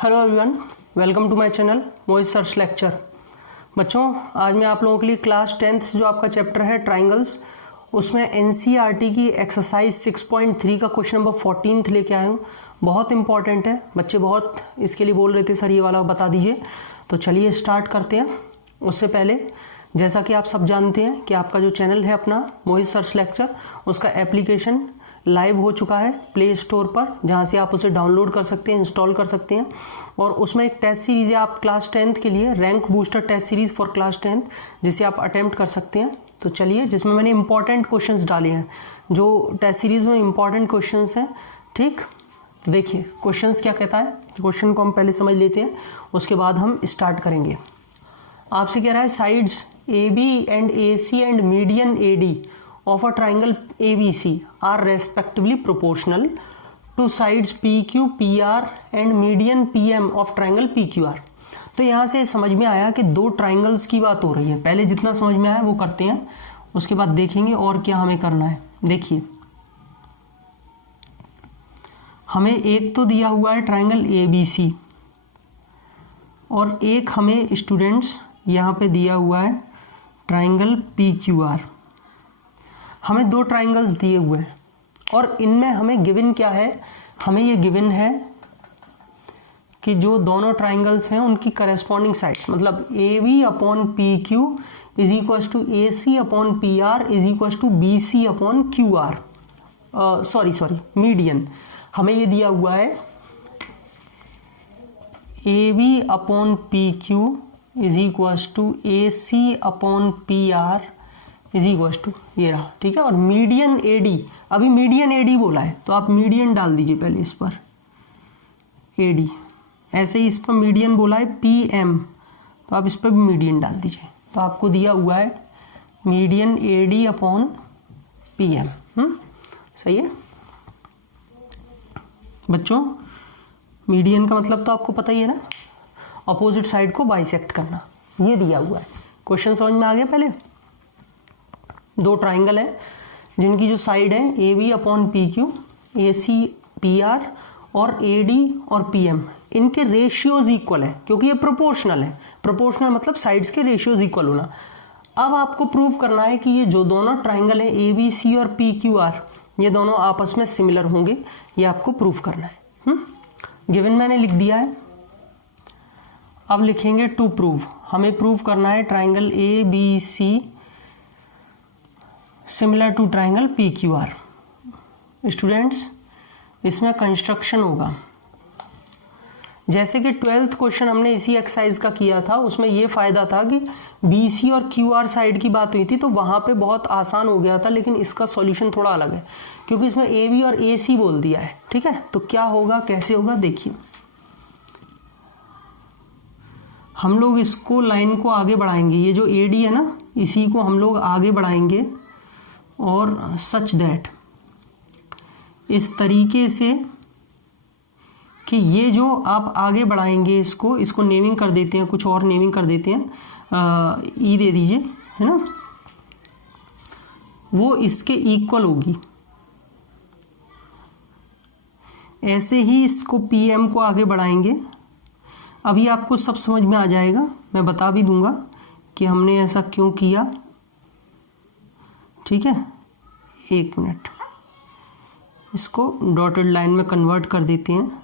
Hello everyone, welcome to my channel Mohit search lecture. बच्चों, आज मैं आप लोगों के लिए क्लास 10th जो आपका चैप्टर है ट्राइंगल्स, उसमें एनसीईआरटी की एक्सरसाइज 6.3 का क्वेश्चन नंबर 14 लेके आया हूँ। बहुत इंपॉर्टेंट है, बच्चे बहुत इसके लिए बोल रहे थे सर ये वाला बता दीजिए। तो चलिए स्टार्ट करते हैं। उससे पहले जैसा कि आप सब जानते हैं कि आपका जो चैनल है अपना मोहित सर्च लेक्चर, उसका एप्लीकेशन लाइव हो चुका है प्ले स्टोर पर, जहां से आप उसे डाउनलोड कर सकते हैं, इंस्टॉल कर सकते हैं। और उसमें एक टेस्ट सीरीज है आप क्लास 10th के लिए, rank booster test series for class 10th, जिसे आप अटेम्प्ट कर सकते हैं। तो चलिए, जिसमें मैंने इंपॉर्टेंट क्वेश्चंस डाले हैं, जो टेस्ट सीरीज में इंपॉर्टेंट क्वेश्चंस हैं। ठीक, तो देखिए क्वेश्चंस क्या कहता है। क्वेश्चन को हम पहले समझ लेते हैं, उसके बाद हम स्टार्ट करेंगे। आपसे कह रहा है sides AB and AC and median AD of a triangle ABC are respectively proportional to sides PQ, PR and median PM of triangle PQR। तो यहां से समझ में आया कि दो ट्राइंगल्स की बात हो रही है। पहले जितना समझ में आया वो करते हैं, उसके बाद देखेंगे और क्या हमें करना है। देखिए, हमें एक तो दिया हुआ है ट्राइंगल ABC और एक हमें स्टूडेंट्स यहां पे दिया हुआ है ट्राइंगल PQR। हमें दो ट्राइंगल्स दिए हुए हैं और इनमें हमें गिवन क्या है। हमें ये गिवन है कि जो दोनों ट्राइंगल्स हैं उनकी करस्पॉन्डिंग साइड्स, मतलब AB upon PQ is equal to AC upon PR is equal to BC upon QR। Sorry median हमें ये दिया हुआ है AB upon PQ is equal to AC upon PR is equal to ये रहा। ठीक है, और मीडियन AD, अभी मीडियन AD बोला है तो आप मीडियन डाल दीजिए पहले इस पर AD। ऐसे ही इस पर मीडियन बोला है PM, तो आप इस पर भी मीडियन डाल दीजिए। तो आपको दिया हुआ है मीडियन AD अपॉन PM। सही है बच्चों। मीडियन का मतलब तो आपको पता ही है ना, अपोजिट साइड को बाइसेक्ट करना। ये दिया हुआ है। क्वेश्चन समझ में आ गया। पहले दो ट्राइंगल है जिनकी जो साइड है AB upon PQ, AC PR और AD और PM, इनके रेशियोज इक्वल है क्योंकि ये प्रोपोर्शनल है। प्रोपोर्शनल मतलब साइड्स के रेशियोज इक्वल होना। अब आपको प्रूव करना है कि ये जो दोनों ट्राइंगल है ABC और PQR, ये दोनों आपस में सिमिलर होंगे। ये आपको प्रूव करना है। गिवन मैंने लिख दिया है। अब लिखेंगे टू प्रूव। हमें प्रूव करना है triangle ABC similar to triangle PQR। Students, इसमें कंस्ट्रक्शन होगा। जैसे कि 12th क्वेश्चन हमने इसी एक्सरसाइज का किया था, उसमें यह फायदा था कि BC और QR साइड की बात हुई थी तो वहां पे बहुत आसान हो गया था। लेकिन इसका सॉल्यूशन थोड़ा अलग है क्योंकि इसमें AB और AC बोल दिया है। ठीक है, तो क्या होगा, कैसे होगा, देखिए। हम लोग इसको लाइन को आगे बढ़ाएंगे। ये जो AD है ना, इसी को हम लोग आगे बढ़ाएंगे और सच दैट, इस तरीके से कि ये जो आप आगे बढ़ाएंगे इसको नेमिंग कर देते हैं, कुछ और नेमिंग कर देते हैं, ई दे दीजिए, है ना, वो इसके इक्वल होगी। ऐसे ही इसको PM को आगे बढ़ाएंगे। अभी आपको सब समझ में आ जाएगा, मैं बता भी दूंगा कि हमने ऐसा क्यों किया। ठीक है, एक मिनट, इसको डॉटेड लाइन में कन्वर्ट कर देते हैं।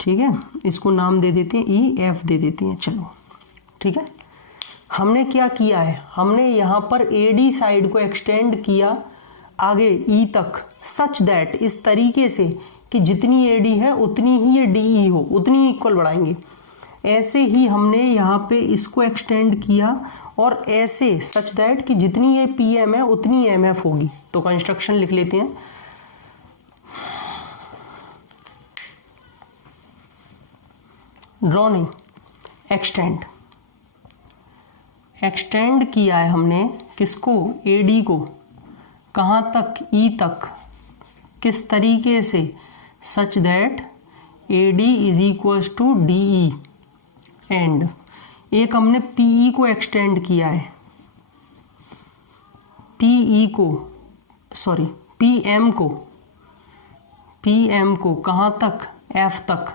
ठीक है, इसको नाम दे देते हैं EF दे देते हैं। चलो ठीक है, हमने क्या किया है, हमने यहाँ पर AD साइड को एक्सटेंड किया आगे E तक, सच दैट, इस तरीके से कि जितनी AD है उतनी ही ये DE हो, उतनी इक्वल बढ़ाएंगे। ऐसे ही हमने यहाँ पे इसको एक्सटेंड किया और ऐसे सच दैट कि जितनी ये PM है उतनी MF होगी। तो कंस्ट्रक्शन लिख लेते हैं। ड्रॉ नहीं, एक्सटेंड किया है हमने किसको, AD को, कहाँ तक, E तक। किस तरीके से, such that AD is equal to DE। And एक हमने PE को एक्सटेंड किया है, PM को कहाँ तक, F तक।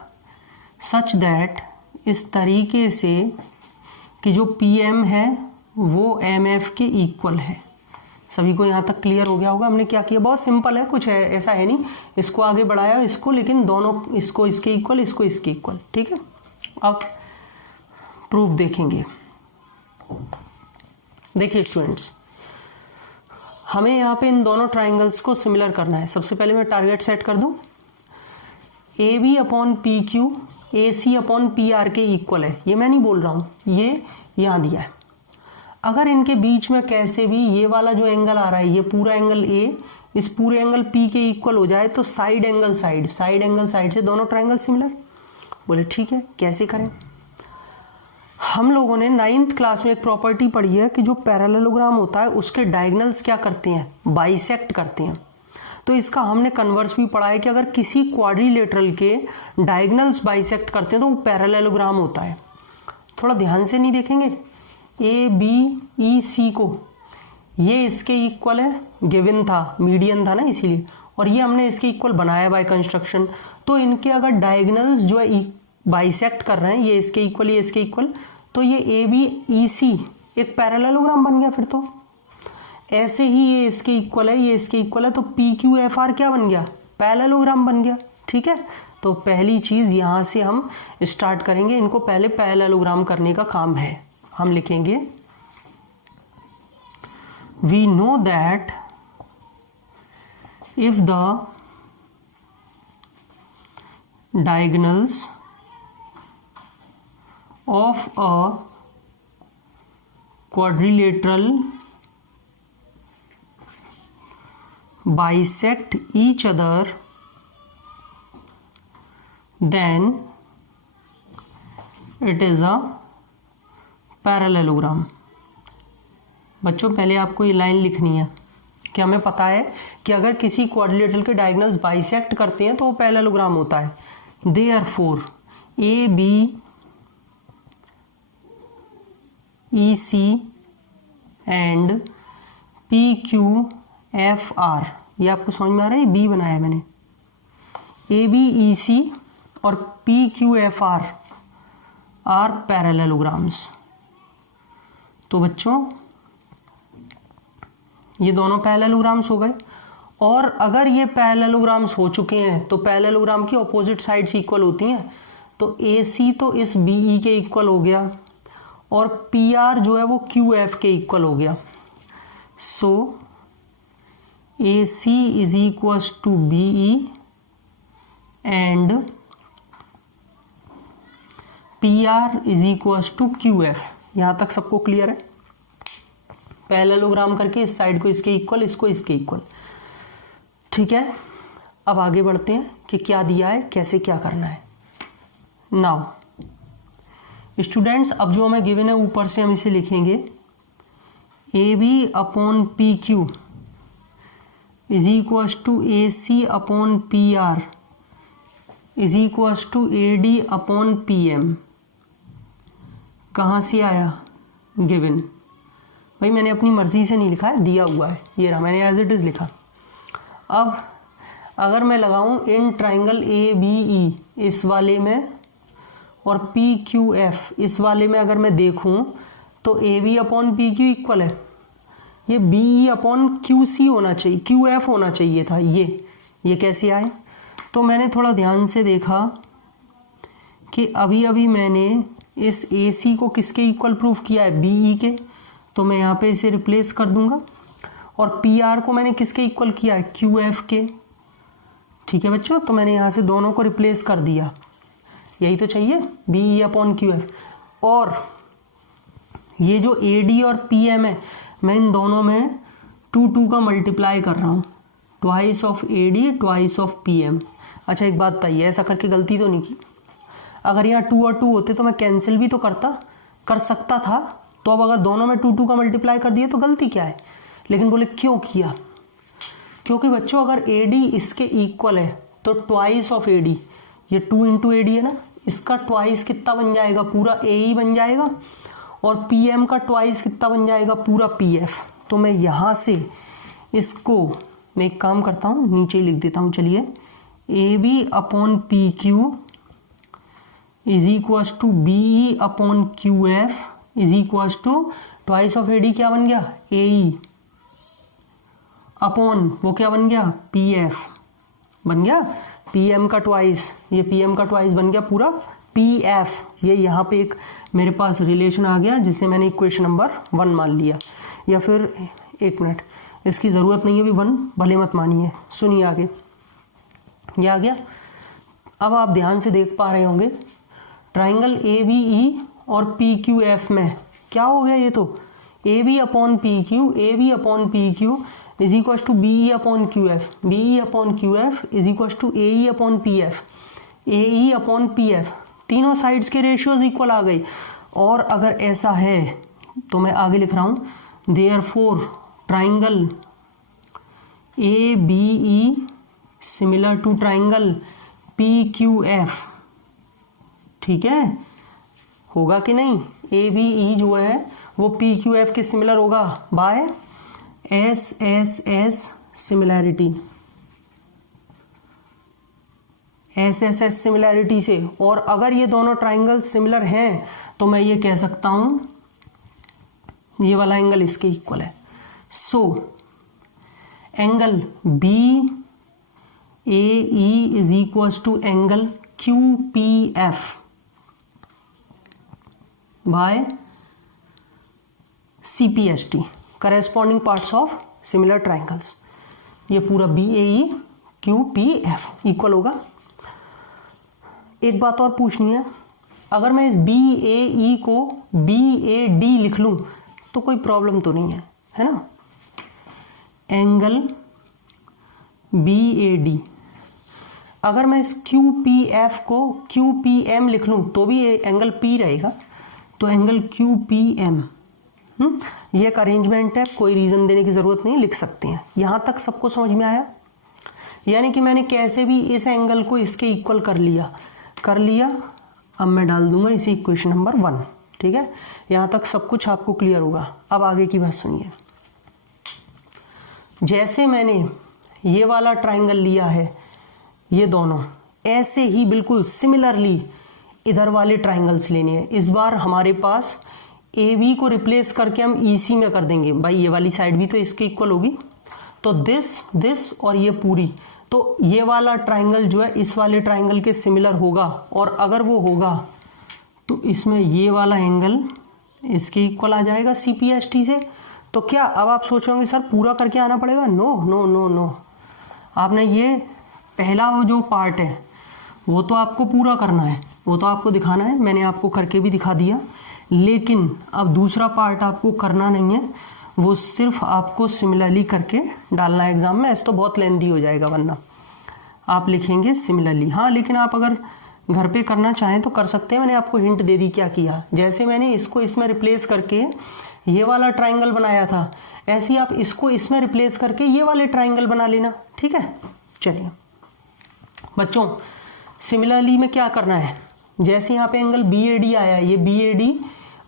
सच दैट, इस तरीके से कि जो पी एम है वो एम एफ के इक्वल है। सभी को यहाँ तक क्लियर हो गया होगा हमने क्या किया? बहुत सिंपल है, कुछ है ऐसा है नहीं, इसको आगे बढ़ाया इसको, लेकिन दोनों इसको इसके इक्वल, इसको इसके इक्वल। ठीक है, अब प्रूफ देखेंगे। देखिए स्टूडेंट्स, हमें यहाँ पे इन दोनों ट्राइंगल्स को सिमिलर करना है। सबसे पहले मैं टारगेट सेट कर दूं, A B upon P Q A C upon P R के इक्वल है। ये मैं नहीं बोल रहा हूं, ये यहाँ दिया है। अगर इनके बीच में कैसे भी ये वाला जो एंगल आ रहा है, ये पूरा एंगल ए इस पूरे एंगल पी के इक्वल हो जाए तो साइड एंगल साइड से दोनों ट्राइंगल सिमिलर। बोले ठीक है, कैसे करें? हम लोगों ने 9th क्लास में एक प्रॉपर्टी पढ़ी है कि जो पैरेललोग्राम होता है उसके डायगोनल्स क्या करते हैं? बाइसेक्ट करते हैं। तो इसका हमने कन्वर्स भी पढ़ा है कि अगर किसी क्वाड्रिलेटरल के डायगोनल्स बाइसेक्ट करते हैं तो वो पैरेललोग्राम होता है। थोड़ा ध्यान से नहीं देखेंगे, ए बी ई सी को, ये इसके इक्वल है, गिवन था, मीडियन था ना इसीलिए, और ये हमने इसके इक्वल बनाया बाय कंस्ट्रक्शन। तो इनके अगर डायगोनल्स जो है बाइसेक्ट कर रहे हैं, ये इसके इक्वल, ये इसके इक्वल, तो ये ए बी ई सी एक पैरेललोग्राम बन गया। फिर तो ऐसे ही ये इसके इक्वल है, ये इसके इक्वल है, तो पी क्यू एफ आर क्या बन गया? पैरेललोग्राम बन गया। ठीक है, तो पहली चीज यहां से हम स्टार्ट करेंगे, इनको पहले पैरेललोग्राम करने का काम है। हम लिखेंगे we know that if the diagonals of a quadrilateral bisect each other, then it is a parallelogram। बच्चों पहले आपको ये लाइन लिखनी है कि हमें पता है कि अगर किसी क्वाड्रिलेटरल के डायगोनल्स बाइसेक्ट करते हैं तो वो पैरेललोग्राम होता है। Therefore A B E C and P Q F R, ये आपको समझ में आ रहा है? बी बनाया है मैंने, ए बी ई सी और P Q F are parallelograms. तो बच्चों ये दोनों पैरेललोग्राम्स हो गए। और अगर ये पैरेललोग्राम्स हो चुके हैं तो पैरेललोग्राम की ऑपोजिट साइड्स इक्वल होती हैं, तो ए सी तो इस बी ई के इक्वल हो गया और पी आर जो है वो क्यू एफ के इक्वल हो गया। So A C is equal to B E and P R is equal to Q F. यहां तक सबको क्लियर है? पैरेललोग्राम करके इस साइड को इसके इक्वल, इसको इसके इक्वल। ठीक है, अब आगे बढ़ते हैं कि क्या दिया है, कैसे क्या करना है। नाउ स्टूडेंट्स, अब जो हमें गिवन है ऊपर से हम इसे लिखेंगे A B upon P Q is equal to A C upon P R is equal to A D upon P M. कहाँ से आया? गिवन। भाई मैंने अपनी मर्जी से नहीं लिखा है, दिया हुआ है, ये रहा, मैंने एज इट इज लिखा। अब अगर मैं लगाऊं इन ट्राइंगल ए बी ई इस वाले में और पी क्यू एफ इस वाले में, अगर मैं देखूं तो A B upon P Q equal है, ये B E upon Q C होना चाहिए, क्यू एफ होना चाहिए था। ये कैसे आए? तो मैंने थोड़ा ध्यान से देखा कि अभी अभी मैंने इस ए सी को किसके इक्वल प्रूफ किया है? बी ई के। तो मैं यहाँ पे इसे रिप्लेस कर दूंगा। और पी आर को मैंने किसके इक्वल किया है? क्यू एफ के। ठीक है बच्चों, तो मैंने यहाँ से दोनों को रिप्लेस कर दिया। यही तो चाहिए, B E upon Q F. और ये जो ए डी और पी एम है, मैं इन दोनों में 2 का मल्टीप्लाई कर रहा हूँ, twice of A D twice of P M. अच्छा एक बात बताइए, ऐसा करके गलती तो नहीं की? अगर यहाँ 2 और 2 होते तो मैं कैंसिल भी तो कर सकता था। तो अब अगर दोनों में 2 का मल्टीप्लाई कर दिए तो गलती क्या है? लेकिन बोले क्यों किया? क्योंकि बच्चों अगर ए डी इसके इक्वल है तो ट्वाइस ऑफ ए डी, ये 2 इंटू ए डी है ना, इसका ट्वाइस कितना बन जाएगा? पूरा ए ई बन जाएगा। और पी एम का ट्वाइस कितना बन जाएगा? पूरा पी एफ। तो मैं यहाँ से इसको मैं एक काम करता हूँ, नीचे लिख देता हूँ। चलिए, A B upon P Q is equals to BE upon QF is equals to twice of AD क्या बन गया AE अपॉन वो क्या बन गया PF बन गया PM का ट्वाइस, ये PM का ट्वाइस बन गया पूरा PF। ये यहाँ पे एक मेरे पास रिलेशन आ गया जिसे मैंने इक्वेशन नंबर 1 मान लिया, या फिर एक मिनट इसकी ज़रूरत नहीं है अभी 1 भले मत मानिए। सुनिए आगे, ये आ गया। अब आप ध्यान से देख पा रहे होंगे ट्राइंगल ABE और PQF में क्या हो गया, ये तो AB upon PQ is equal to BE upon QF is equal to AE upon PF तीनों साइड्स के रेशियोज इक्वल आ गई। और अगर ऐसा है तो मैं आगे लिख रहा हूं therefore triangle ABE similar to triangle PQF, ठीक है, होगा कि नहीं। ABE जो है वो PQF के सिमिलर होगा by SSS similarity, SSS similarity से। और अगर ये दोनों ट्राइंगल सिमिलर हैं तो मैं ये कह सकता हूं ये वाला एंगल इसके इक्वल है। So angle BAE is equal to angle QPF by CPST corresponding parts of similar triangles. ये पूरा BAE QPF इक्वल होगा। एक बात और पूछनी है, अगर मैं इस BAE को BAD लिख लूं तो कोई प्रॉब्लम तो नहीं है ना। एंगल BAD, अगर मैं इस QPF को QPM लिख लूं तो भी एंगल P रहेगा, तो एंगल QPM। ये एक अरेंजमेंट है, कोई रीजन देने की जरूरत नहीं, लिख सकते हैं। यहां तक सबको समझ में आया, यानी कि मैंने कैसे भी इस एंगल को इसके इक्वल कर लिया। अब मैं डाल दूंगा इसी इक्वेशन नंबर 1, ठीक है। यहां तक सब कुछ आपको क्लियर होगा। अब आगे की बात सुनिए। जैसे मैंने ये वाला ट्राइंगल लिया है, ये दोनों ऐसे ही बिल्कुल सिमिलरली इधर वाले ट्राइंगल्स लेने हैं। इस बार हमारे पास AB को रिप्लेस करके हम EC में कर देंगे। भाई ये वाली साइड भी तो इसके इक्वल होगी, तो दिस और ये पूरी, तो ये वाला ट्राइंगल जो है इस वाले ट्राइंगल के सिमिलर होगा। और अगर वो होगा तो इसमें ये वाला एंगल इसके इक्वल आ जाएगा CPST से। तो क्या अब आप सोचोगे सर पूरा करके आना पड़ेगा? नो नो नो नो, आपने ये पहला वो जो पार्ट है वो तो आपको पूरा करना है, वो तो आपको दिखाना है, मैंने आपको करके भी दिखा दिया। लेकिन अब दूसरा पार्ट आपको करना नहीं है, वो सिर्फ आपको सिमिलरली करके डालना है एग्जाम में। ऐसा तो बहुत लेंथी हो जाएगा, वरना आप लिखेंगे सिमिलरली। हाँ, लेकिन आप अगर घर पे करना चाहें तो कर सकते हैं। मैंने आपको हिंट दे दी क्या किया। जैसे मैंने इसको इसमें रिप्लेस करके ये वाला ट्राइंगल बनाया था, ऐसे ही आप इसको इसमें रिप्लेस करके ये वाले ट्राइंगल बना लेना, ठीक है। चलिए बच्चों, सिमिलरली में क्या करना है, जैसे यहाँ पे एंगल BAD आया, ये BAD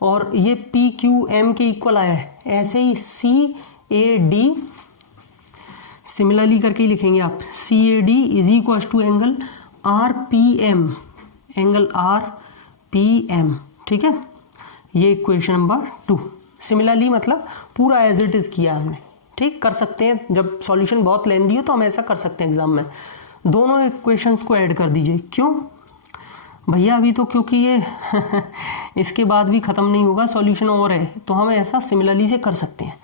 और ये PQM के इक्वल आया है, ऐसे ही CAD सिमिलरली करके ही लिखेंगे आप। CAD is equal to angle RPM, angle RPM, ठीक है। ये इक्वेशन नंबर 2। सिमिलरली मतलब पूरा एज इट इज किया हमने, ठीक। कर सकते हैं, जब सॉल्यूशन बहुत लेंथी हो तो हम ऐसा कर सकते हैं एग्जाम में। दोनों इक्वेशंस को ऐड कर दीजिए। क्यों भैया? अभी तो क्योंकि ये इसके बाद भी खत्म नहीं होगा, सॉल्यूशन और है, तो हम ऐसा सिमिलरली से कर सकते हैं।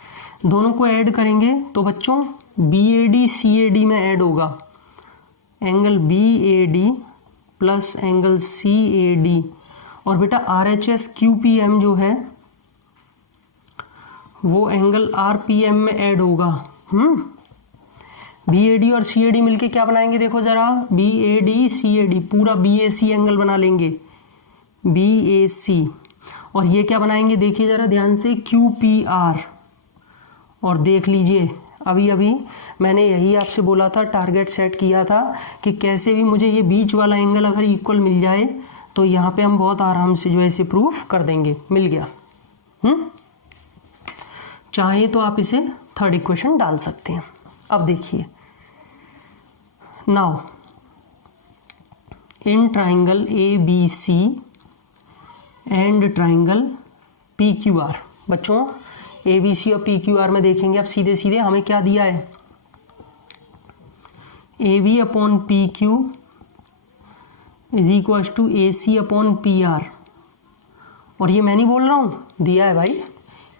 दोनों को ऐड करेंगे तो बच्चों BAD CAD में ऐड होगा angle BAD plus angle CAD, और बेटा RHS QPM जो है वो एंगल RPM में ऐड होगा। BAD और CAD मिलके क्या बनाएंगे, देखो जरा, BAD CAD पूरा BAC एंगल बना लेंगे, BAC। और ये क्या बनाएंगे, देखिए जरा ध्यान से, QPR। और देख लीजिए, अभी अभी मैंने यही आपसे बोला था, टारगेट सेट किया था कि कैसे भी मुझे ये बीच वाला एंगल अगर इक्वल मिल जाए तो यहाँ पे हम बहुत आराम से जो है इसे प्रूफ कर देंगे। मिल गया। चाहे तो आप इसे थर्ड इक्वेशन डाल सकते हैं। अब देखिए, now in triangle ABC and triangle PQR। बच्चों ABC और PQR में देखेंगे अब सीधे सीधे हमें क्या दिया है, AB upon PQ is equal to AC upon PR। और ये मैं नहीं बोल रहा हूं, दिया है भाई,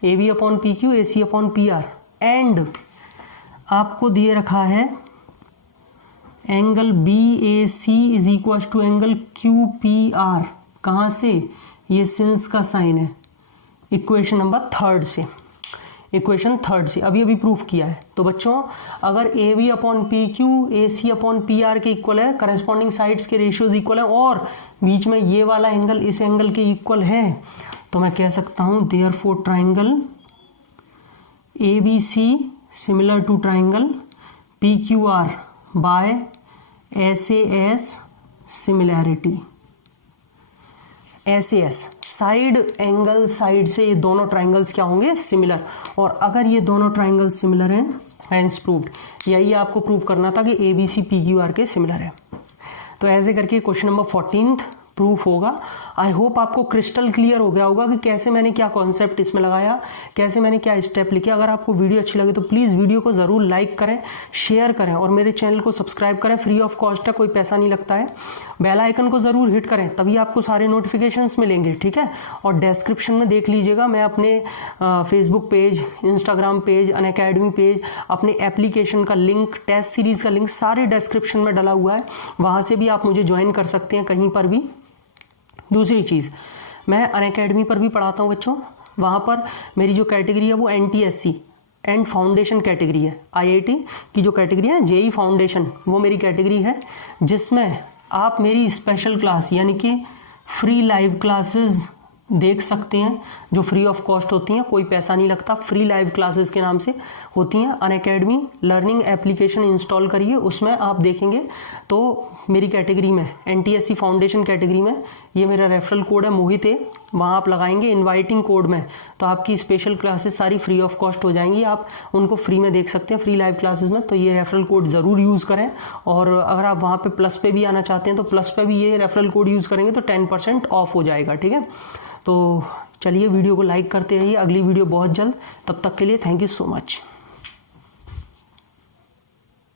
AB upon PQ AC upon PR। And आपको दिए रखा है angle BAC is equal to angle QPR। कहां से, ये सिंस का साइन है, इक्वेशन नंबर 3 से, इक्वेशन 3 से अभी अभी प्रूफ किया है। तो बच्चों अगर AB upon PQ AC upon PR के इक्वल है, करस्पॉन्डिंग साइड्स के रेशियोज इक्वल है और बीच में ये वाला एंगल इस एंगल के इक्वल है, तो मैं कह सकता हूं therefore triangle ABC similar to triangle PQR by SAS similarity. SAS side angle, side से ये दोनों ट्राइंगल्स क्या होंगे, सिमिलर। और अगर ये दोनों ट्राइंगल सिमिलर हैं, हेंस प्रूव्ड। यही आपको प्रूव करना था कि ABC PQR के सिमिलर है। तो ऐसे करके क्वेश्चन नंबर 14 प्रूफ होगा। आई होप आपको क्रिस्टल क्लियर हो गया होगा कि कैसे मैंने क्या कॉन्सेप्ट इसमें लगाया, कैसे मैंने क्या स्टेप लिखे। अगर आपको वीडियो अच्छी लगे तो प्लीज़ वीडियो को ज़रूर लाइक करें, शेयर करें और मेरे चैनल को सब्सक्राइब करें। फ्री ऑफ कॉस्ट है, कोई पैसा नहीं लगता है। बेल आइकन को ज़रूर हिट करें, तभी आपको सारे नोटिफिकेशंस मिलेंगे, ठीक है। और डिस्क्रिप्शन में देख लीजिएगा, मैं अपने Facebook page, Instagram page, Unacademy page, अपने एप्लीकेशन का लिंक, टेस्ट सीरीज़ का लिंक सारे डिस्क्रिप्शन में डला हुआ है। वहाँ से भी आप मुझे ज्वाइन कर सकते हैं कहीं पर भी। दूसरी चीज़, मैं अनअकैडमी पर भी पढ़ाता हूँ बच्चों। वहाँ पर मेरी जो कैटेगरी है वो NTSC एंड फाउंडेशन कैटेगरी है। IIT की जो कैटेगरी है JEE फाउंडेशन, वो मेरी कैटेगरी है, जिसमें आप मेरी स्पेशल क्लास यानी कि फ्री लाइव क्लासेस देख सकते हैं, जो फ्री ऑफ कॉस्ट होती हैं, कोई पैसा नहीं लगता, फ्री लाइव क्लासेस के नाम से होती हैं। अनअकैडमी लर्निंग एप्लीकेशन इंस्टॉल करिए, उसमें आप देखेंगे तो मेरी कैटेगरी में NTSC फाउंडेशन कैटेगरी में ये मेरा रेफरल कोड है मोहित है, वहाँ आप लगाएंगे इनवाइटिंग कोड में, तो आपकी स्पेशल क्लासेस सारी फ्री ऑफ कॉस्ट हो जाएंगी। आप उनको फ्री में देख सकते हैं, फ्री लाइव क्लासेस में। तो ये रेफरल कोड ज़रूर यूज़ करें। और अगर आप वहाँ पे प्लस पे भी आना चाहते हैं तो प्लस पे भी ये रेफरल कोड यूज़ करेंगे तो 10% ऑफ हो जाएगा, ठीक है। तो चलिए वीडियो को लाइक करते रहिए, अगली वीडियो बहुत जल्द, तब तक के लिए थैंक यू सो मच।